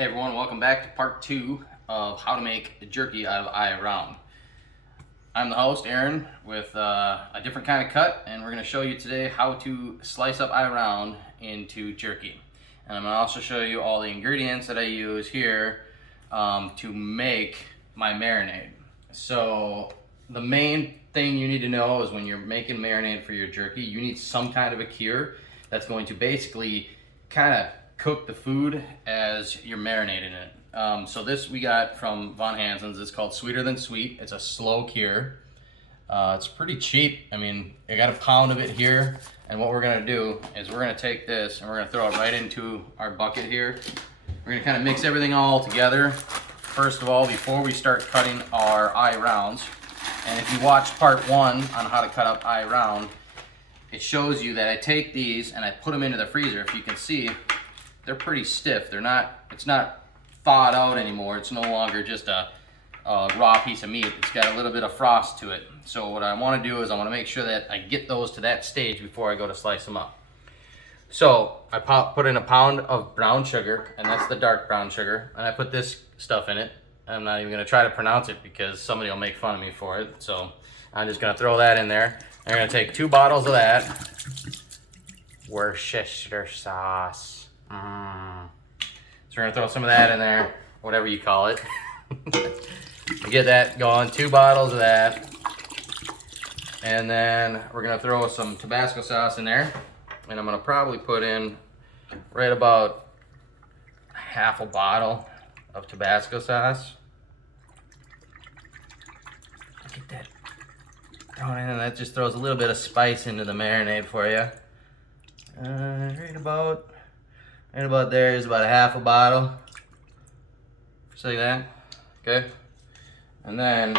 Hey everyone, welcome back to part 2 of how to make jerky out of eye round. I'm the host, Aaron, with a different kind of cut, and we're going to show you today how to slice up eye round into jerky. And I'm going to also show you all the ingredients that I use here to make my marinade. So the main thing you need to know is when you're making marinade for your jerky, you need some kind of a cure that's going to basically kind of cook the food as you're marinating it. So this we got from Von Hansen's. It's called Sweeter Than Sweet. It's a slow cure. It's pretty cheap. I mean, I got a pound of it here, and what we're gonna do is we're gonna take this and we're gonna throw it right into our bucket here. We're gonna kind of mix everything all together first of all before we start cutting our eye rounds. And if you watch part 1 on how to cut up eye round, it shows you that I take these and I put them into the freezer. If you can see, they're pretty stiff. It's not thawed out anymore. It's no longer just a raw piece of meat. It's got a little bit of frost to it. So what I want to do is I want to make sure that I get those to that stage before I go to slice them up. So I put in a pound of brown sugar, and that's the dark brown sugar, and I put this stuff in it. I'm not even going to try to pronounce it because somebody will make fun of me for it. So I'm just going to throw that in there. I'm going to take 2 bottles of that Worcestershire sauce. So we're gonna throw some of that in there, whatever you call it. Get that going, 2 bottles of that. And then we're gonna throw some Tabasco sauce in there. And I'm gonna probably put in right about half a bottle of Tabasco sauce. Get that thrown in, and that just throws a little bit of spice into the marinade for you. Right about there is about a half a bottle, just like that, okay? And then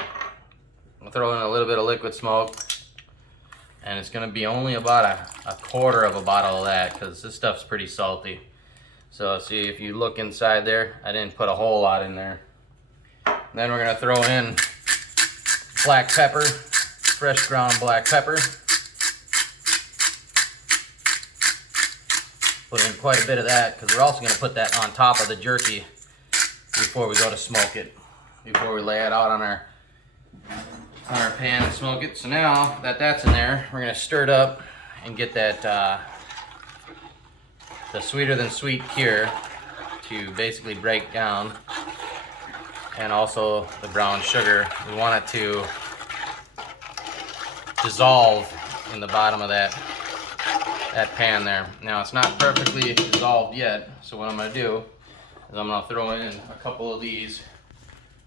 I'll throw in a little bit of liquid smoke, and it's gonna be only about a quarter of a bottle of that because this stuff's pretty salty. So see, if you look inside there, I didn't put a whole lot in there. And then we're gonna throw in black pepper, fresh ground black pepper. Put in quite a bit of that because we're also going to put that on top of the jerky before we go to smoke it, before we lay it out on our pan and smoke it. So now that that's in there, we're going to stir it up and get that the Sweeter Than Sweet cure to basically break down, and also the brown sugar. We want it to dissolve in the bottom of that pan there. Now it's not perfectly dissolved yet, so what I'm going to do is I'm going to throw in a couple of these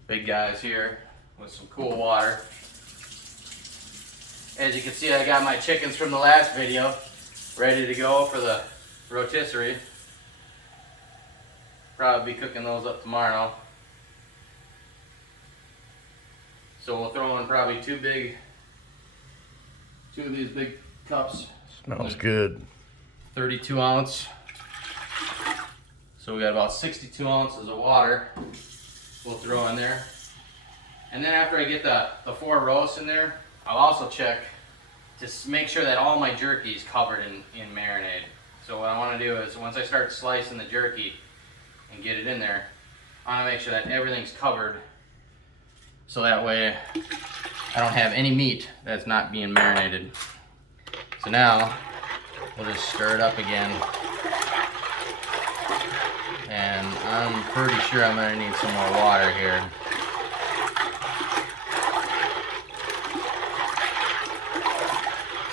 big guys here with some cool water. As you can see, I got my chickens from the last video ready to go for the rotisserie. Probably be cooking those up tomorrow. So we'll throw in probably 2 of these big cups. Smells good. 32 ounce. So we got about 62 ounces of water we'll throw in there. And then after I get the 4 roasts in there, I'll also check to make sure that all my jerky is covered in marinade. So what I want to do is once I start slicing the jerky and get it in there, I want to make sure that everything's covered so that way I don't have any meat that's not being marinated. So now, we'll just stir it up again. And I'm pretty sure I'm gonna need some more water here.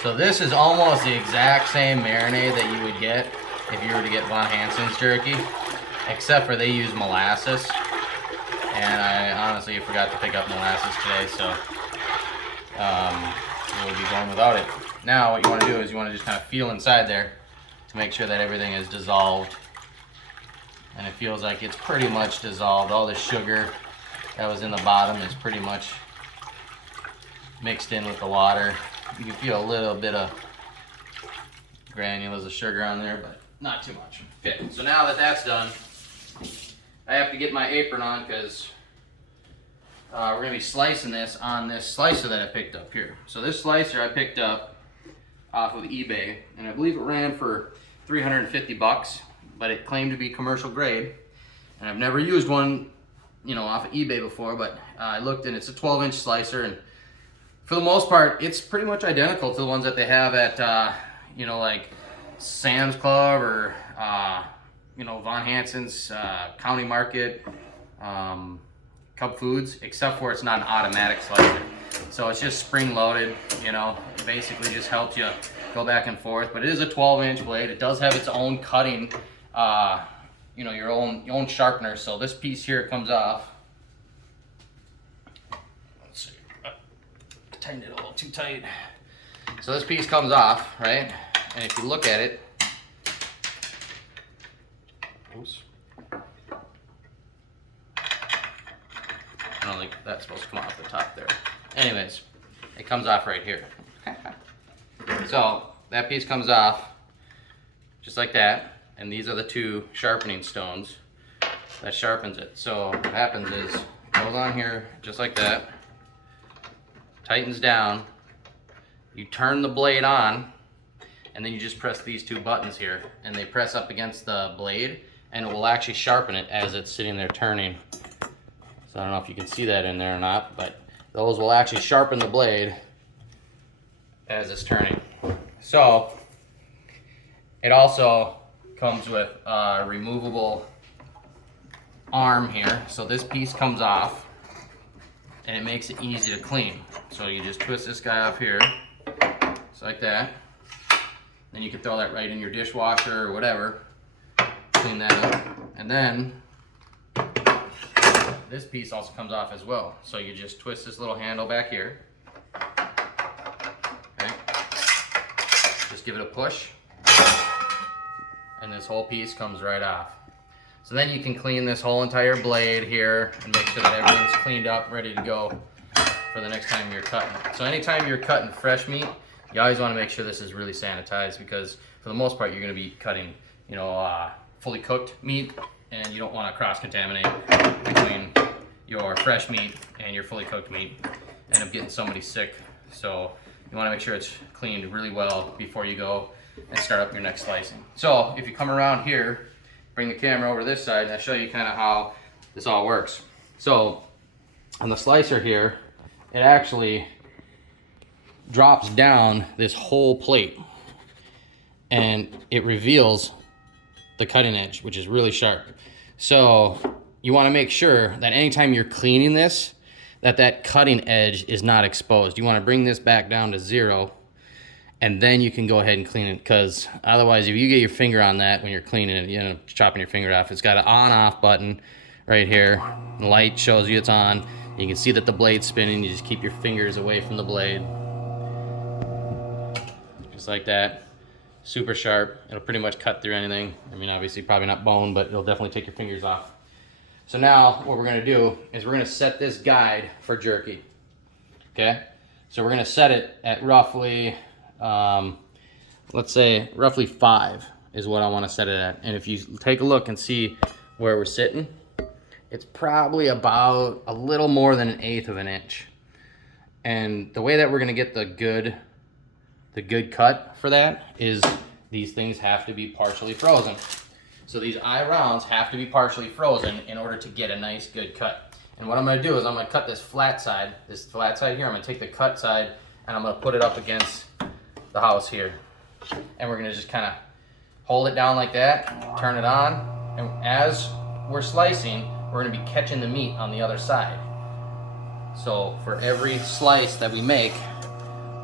So this is almost the exact same marinade that you would get if you were to get Von Hansen's jerky, except for they use molasses. And I honestly forgot to pick up molasses today, so we'll be going without it. Now what you want to do is you want to just kind of feel inside there to make sure that everything is dissolved. And it feels like it's pretty much dissolved. All the sugar that was in the bottom is pretty much mixed in with the water. You can feel a little bit of granules of sugar on there, but not too much. Okay, so now that that's done, I have to get my apron on because we're going to be slicing this on this slicer that I picked up here. So this slicer I picked up off of eBay, and I believe it ran for $350, but it claimed to be commercial grade. And I've never used one, you know, off of eBay before, but I looked and it's a 12-inch slicer, and for the most part, it's pretty much identical to the ones that they have at, you know, like Sam's Club or, you know, Von Hansen's County Market, Cub Foods, except for it's not an automatic slicer. So it's just spring loaded, you know, it basically just helps you go back and forth. But it is a 12-inch blade. It does have its own cutting, you know, your own sharpener. So this piece here comes off. Let's see, tightened it a little too tight. So this piece comes off, right? And if you look at it, oops. I don't think that's supposed to come off the top there. Anyways, it comes off right here. So that piece comes off just like that, and these are the two sharpening stones that sharpens it. So what happens is it goes on here just like that, tightens down, you turn the blade on, and then you just press these two buttons here, and they press up against the blade, and it will actually sharpen it as it's sitting there turning. So I don't know if you can see that in there or not, but those will actually sharpen the blade as it's turning. So it also comes with a removable arm here. So this piece comes off and it makes it easy to clean. So you just twist this guy off here, just like that. Then you can throw that right in your dishwasher or whatever, clean that up. And then this piece also comes off as well. So you just twist this little handle back here. Okay. Just give it a push. And this whole piece comes right off. So then you can clean this whole entire blade here and make sure that everything's cleaned up, ready to go for the next time you're cutting. So anytime you're cutting fresh meat, you always want to make sure this is really sanitized, because for the most part you're going to be cutting, you know, fully cooked meat, and you don't want to cross-contaminate between your fresh meat and your fully cooked meat, end up getting somebody sick. So you want to make sure it's cleaned really well before you go and start up your next slicing. So if you come around here, bring the camera over to this side, and I'll show you kind of how this all works. So on the slicer here, it actually drops down this whole plate, and it reveals the cutting edge, which is really sharp. So you want to make sure that anytime you're cleaning this, that cutting edge is not exposed. You want to bring this back down to 0, and then you can go ahead and clean it, because otherwise if you get your finger on that when you're cleaning it, you end up chopping your finger off. It's got an on-off button right here. The light shows you it's on. You can see that the blade's spinning. You just keep your fingers away from the blade. Just like that. Super sharp. It'll pretty much cut through anything. I mean, obviously probably not bone, but it'll definitely take your fingers off. So now what we're gonna do is we're gonna set this guide for jerky. Okay? So we're gonna set it at roughly, let's say roughly 5 is what I wanna set it at. And if you take a look and see where we're sitting, it's probably about a little more than 1/8 of an inch. And the way that we're gonna get the good cut for that is these things have to be partially frozen. So these eye rounds have to be partially frozen in order to get a nice good cut. And what I'm gonna do is I'm gonna cut this flat side here. I'm gonna take the cut side and I'm gonna put it up against the house here. And we're gonna just kind of hold it down like that, turn it on, and as we're slicing, we're gonna be catching the meat on the other side. So for every slice that we make,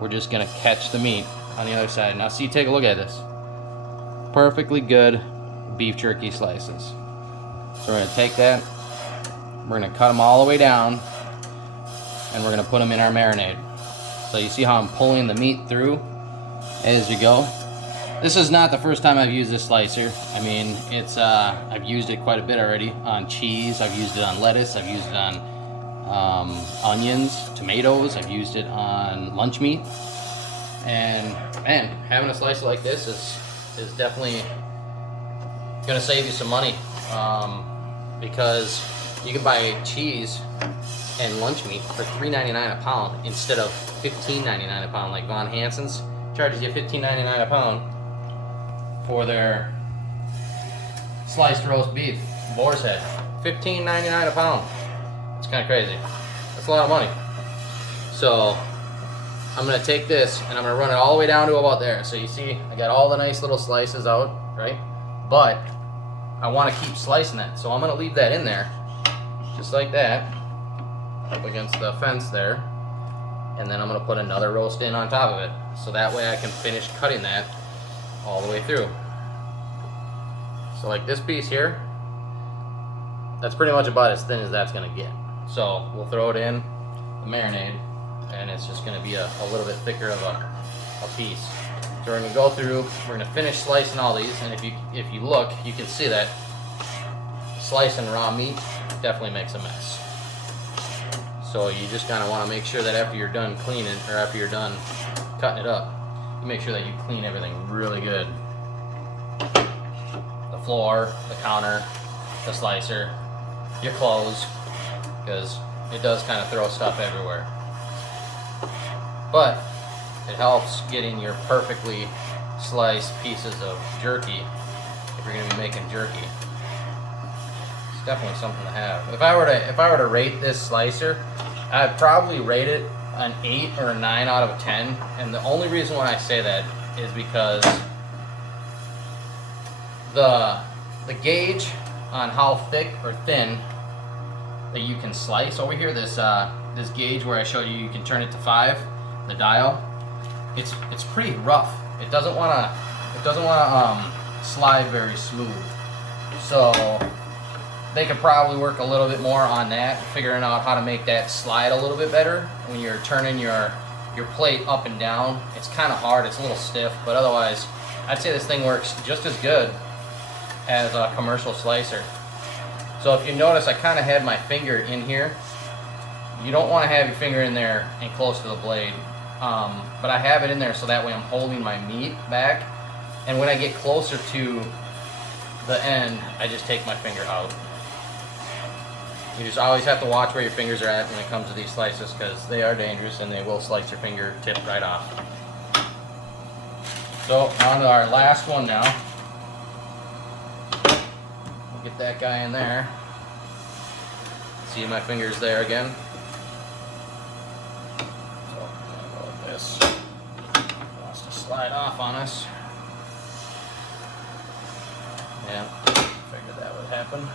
we're just gonna catch the meat on the other side. Now see, take a look at this. Perfectly good beef jerky slices. So we're gonna take that, we're gonna cut them all the way down, and we're gonna put them in our marinade. So you see how I'm pulling the meat through as you go. This is not the first time I've used this slicer. I mean, it's I've used it quite a bit already on cheese. I've used it on lettuce. I've used it on onions, tomatoes. I've used it on lunch meat. And man, having a slicer like this is definitely gonna save you some money, because you can buy cheese and lunch meat for $3.99 a pound instead of $15.99 a pound. Like Von Hansen's charges you $15.99 a pound for their sliced roast beef, boar's head. $15.99 a pound. It's kind of crazy. That's a lot of money. So I'm gonna take this and I'm gonna run it all the way down to about there. So you see, I got all the nice little slices out, right? But I want to keep slicing that, so I'm gonna leave that in there, just like that, up against the fence there. And then I'm gonna put another roast in on top of it, so that way I can finish cutting that all the way through. So like this piece here, that's pretty much about as thin as that's gonna get. So we'll throw it in the marinade, and it's just gonna be a little bit thicker of a piece. So we're gonna go through, we're gonna finish slicing all these, and if you look, you can see that slicing raw meat definitely makes a mess. So you just kind of want to make sure that after you're done cleaning, or after you're done cutting it up, you make sure that you clean everything really good. The floor, the counter, the slicer, your clothes, because it does kind of throw stuff everywhere. But it helps getting your perfectly sliced pieces of jerky if you're going to be making jerky. It's definitely something to have. If I were to rate this slicer, I'd probably rate it an 8 or a 9 out of 10. And the only reason why I say that is because the gauge on how thick or thin that you can slice over here, this gauge where I showed you can turn it to 5, the dial, it's pretty rough. It doesn't want to slide very smooth. So they could probably work a little bit more on that, figuring out how to make that slide a little bit better when you're turning your plate up and down. It's kind of hard, it's a little stiff, but otherwise I'd say this thing works just as good as a commercial slicer. So if you notice, I kind of had my finger in here. You don't want to have your finger in there and close to the blade, but I have it in there so that way I'm holding my meat back, and when I get closer to the end, I just take my finger out. You just always have to watch where your fingers are at when it comes to these slices, because they are dangerous and they will slice your fingertip right off. So on to our last one now. We'll get that guy in there. See my fingers there again. So I'm gonna go like this. It wants to slide off on us. Yeah, figured that would happen.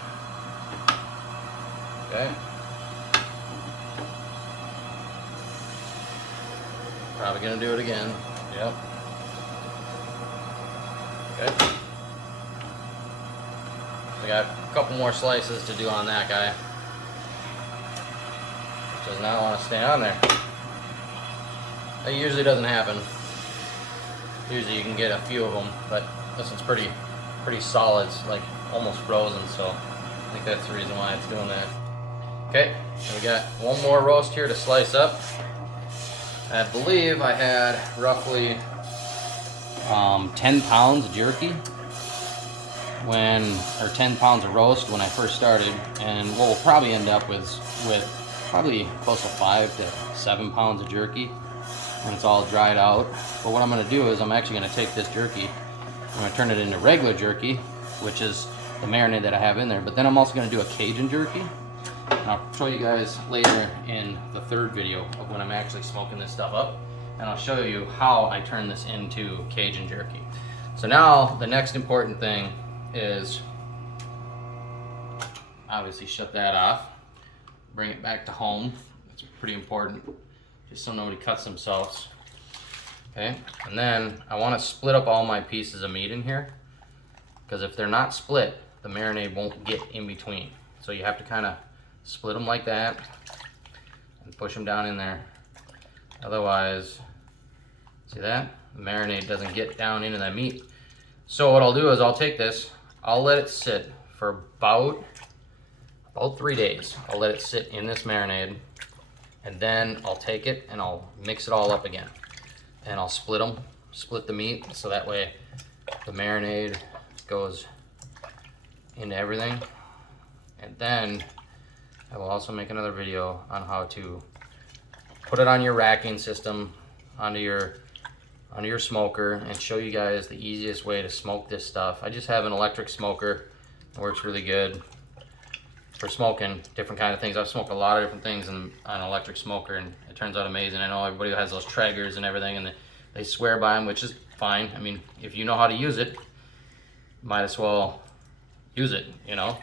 Okay. Probably gonna do it again. Yep. Okay. I got a couple more slices to do on that guy. Does not want to stay on there. That usually doesn't happen. Usually you can get a few of them, but this one's pretty solid. It's like almost frozen, so I think that's the reason why it's doing that. Okay, so we got one more roast here to slice up. I believe I had roughly 10 pounds of jerky or 10 pounds of roast when I first started, and what we'll probably end up with probably close to 5 to 7 pounds of jerky when it's all dried out. But what I'm going to do is I'm actually going to take this jerky, I'm going to turn it into regular jerky, which is the marinade that I have in there, but then I'm also going to do a Cajun jerky. And I'll show you guys later in the third video of when I'm actually smoking this stuff up, and I'll show you how I turn this into Cajun jerky. So now the next important thing is obviously shut that off, bring it back to home. That's pretty important, just so nobody cuts themselves. Okay, and then I want to split up all my pieces of meat in here, because if they're not split, the marinade won't get in between. So you have to kind of split them like that and push them down in there. Otherwise, see that? The marinade doesn't get down into that meat. So what I'll do is I'll take this, I'll let it sit for about 3 days. I'll let it sit in this marinade, and then I'll take it and I'll mix it all up again. And I'll split the meat, so that way the marinade goes into everything. And then I will also make another video on how to put it on your racking system, onto your smoker, and show you guys the easiest way to smoke this stuff. I just have an electric smoker. It works really good. for smoking different kind of things. I've smoked a lot of different things on an electric smoker, and it turns out amazing. I know everybody has those Traegers and everything, and they swear by them, which is fine. I mean, if you know how to use it, might as well use it, you know.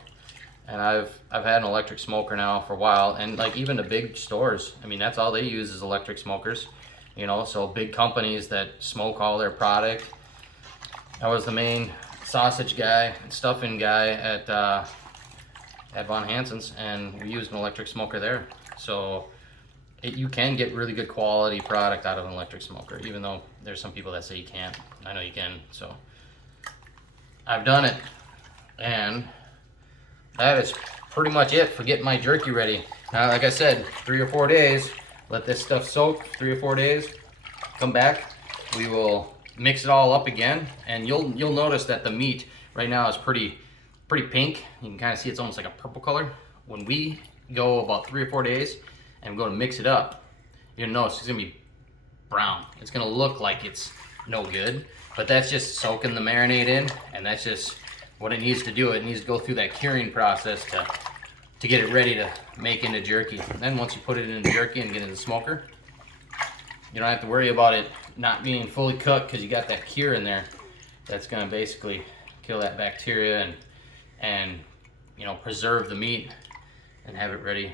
And I've had an electric smoker now for a while, and like even the big stores, I mean, that's all they use is electric smokers, you know. So big companies that smoke all their product. I was the main sausage guy, stuffing guy at Von Hansen's, and we used an electric smoker there. So you can get really good quality product out of an electric smoker, even though there's some people that say you can't. I know you can. So I've done it, and that is pretty much it for getting my jerky ready. Now, like I said, 3 or 4 days, let this stuff soak 3 or 4 days, come back, we will mix it all up again, and you'll notice that the meat right now is pretty pink. You can kind of see it's almost like a purple color. When we go about 3 or 4 days and go to mix it up, you'll notice it's gonna be brown. It's gonna look like it's no good, but that's just soaking the marinade in, and that's just what it needs to do. It needs to go through that curing process to get it ready to make into jerky. And then once you put it in the jerky and get it in the smoker, you don't have to worry about it not being fully cooked, because you got that cure in there that's gonna basically kill that bacteria and you know, preserve the meat and have it ready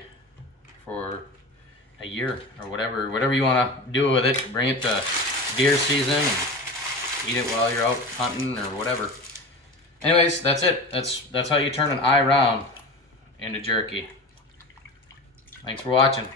for a year or whatever you want to do with it. Bring it to deer season and eat it while you're out hunting or whatever. Anyways, that's it. That's how you turn an eye round into jerky. Thanks for watching.